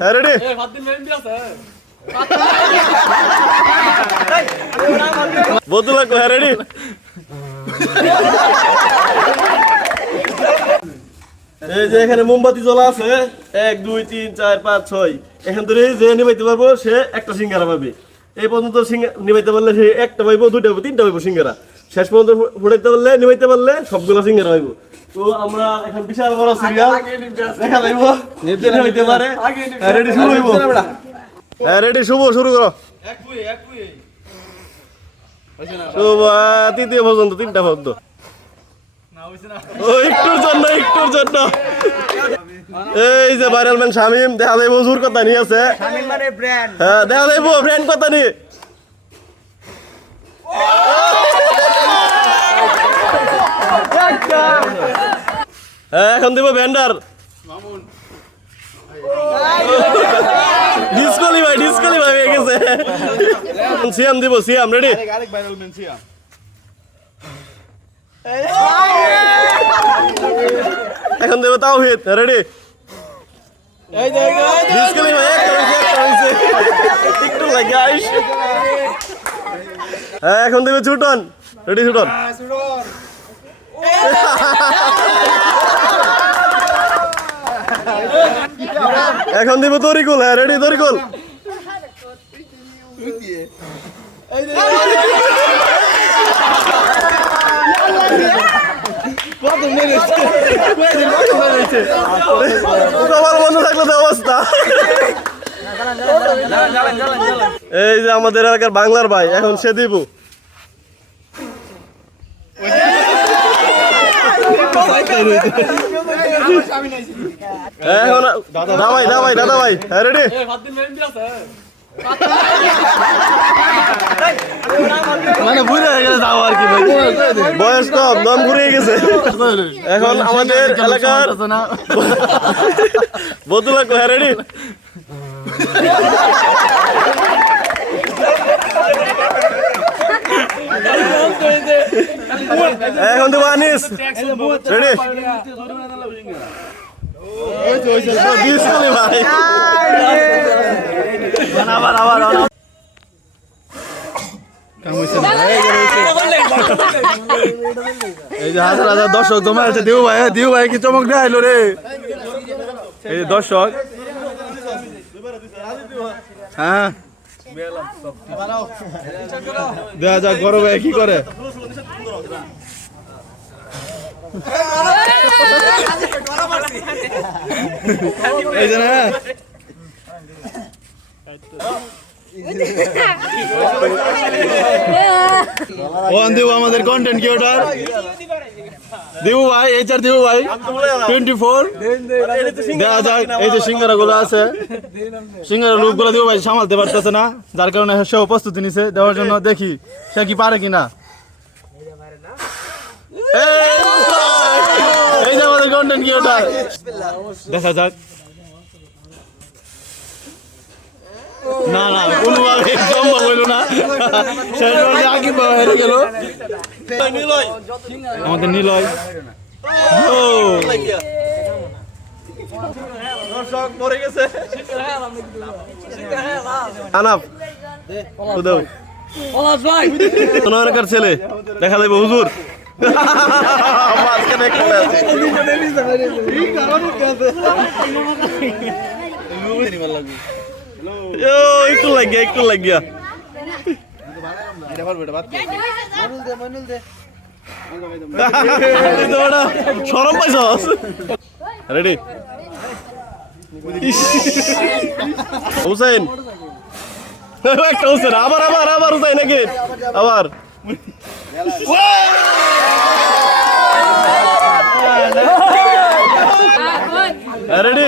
হ্যাঁ লাগবে হ্যাঁ রেডি এই যে এখানে মোমবাতি জ্বলা আছে এক দুই তিন চার পাঁচ ছয়। এখান থেকে যে নিবাইতে পারব সে একটা সিঙ্গারা পাবে। এই পর্যন্ত নিবাইতে পারলে সে একটা পাইবো দুইটা পাইবো তিনটা পাইবো সিঙ্গারা। শেষ পর্যন্ত ফুটাইতে পারলে নিবাইতে পারলে সবগুলো সিঙ্গারা পাইবো তো আমরা এখন বিশাল বড় সিরিয়াল দেখা যাইবো। নিবাইতে পারে। রেডি শুরু হইব। হ্যাঁ রেডি শুভ শুরু করো। শুভ তৃতীয় পর্যন্ত তিনটা পর্যন্ত। একটুর জন্য একটুর জন্য। এই যে ভাইরাল ম্যান শামিম দেখা যাইব জোর কথা নিয়ে আছে। হ্যাঁ দেখা যাইব ফ্রেন্ড কথা নিয়ে। হ্যাঁ এখন দিব ব্যান্ডার ডিসকলি ভাই ডিসকলি ভাই হয়ে গেছে। সিয়াম দিব সিয়াম রেডি এখন দেবো তাও হিত রেডি ডিসকলি ভাই একটা হইছে, একটা হইছে। একটু লাগে আইস হ্যাঁ এখন দেবে ছুটন। রেডি ছুটন? এখন দিব তরিকুল হ্যাঁ রেডি তরিকুল? কপাল বন্ধ থাকলে তো অবস্থা। এই যে আমাদের এলাকার বাংলার ভাই এখন সে দিব এখন দাদা ভাই দাদা ভাই দাদা ভাই হ্যাঁ রেডি মানে বুঝে গেলে যাও আর কি বয়স কম দম ঘুরিয়ে গেছে এখন আমাদের এলাকার বদুলা হ্যাঁ রেডি এখন দেবো আনিস রেডি দর্শক আছে দিউ ভাই দিউ ভাই কি চমক দেয় রে? এই দর্শক হ্যাঁ? দেখা যাক বড় কি করে? এই আমাদের কন্টেন্ট ক্রিয়েটর দিবু ভাই এইচআর দিবু ভাই। টোয়েন্টি ফোর দেখা যাক, এই যে সিঙ্গারা গুলো আছে। সিঙ্গারা লোকগুলো দিবু ভাই, সামালতে পারতেছে না। যার কারণে সেও প্রস্তুতি নিছে, দেওয়ার জন্য দেখি সে কি পারে কিনা। এই এই যে আমাদের কন্টেন্ট ক্রিয়েটর দেখা যাক। না না কোনোভাবে শেষ পর্যন্ত আকিব বাবা হেরে গেল আমাদের নিলয়। ও দর্শক মরে গেছে। আনাপ উদাও। ছেলে। দেখা যাবে হুজুর। মাঝখানে একটা আছে। ও, একটু লাগিয়া একটু লাগিয়া সরম পাইছস রেডি হুসেন একটা হুসেন আবার আবার আবার হুসাইন নাকি আবার রেডি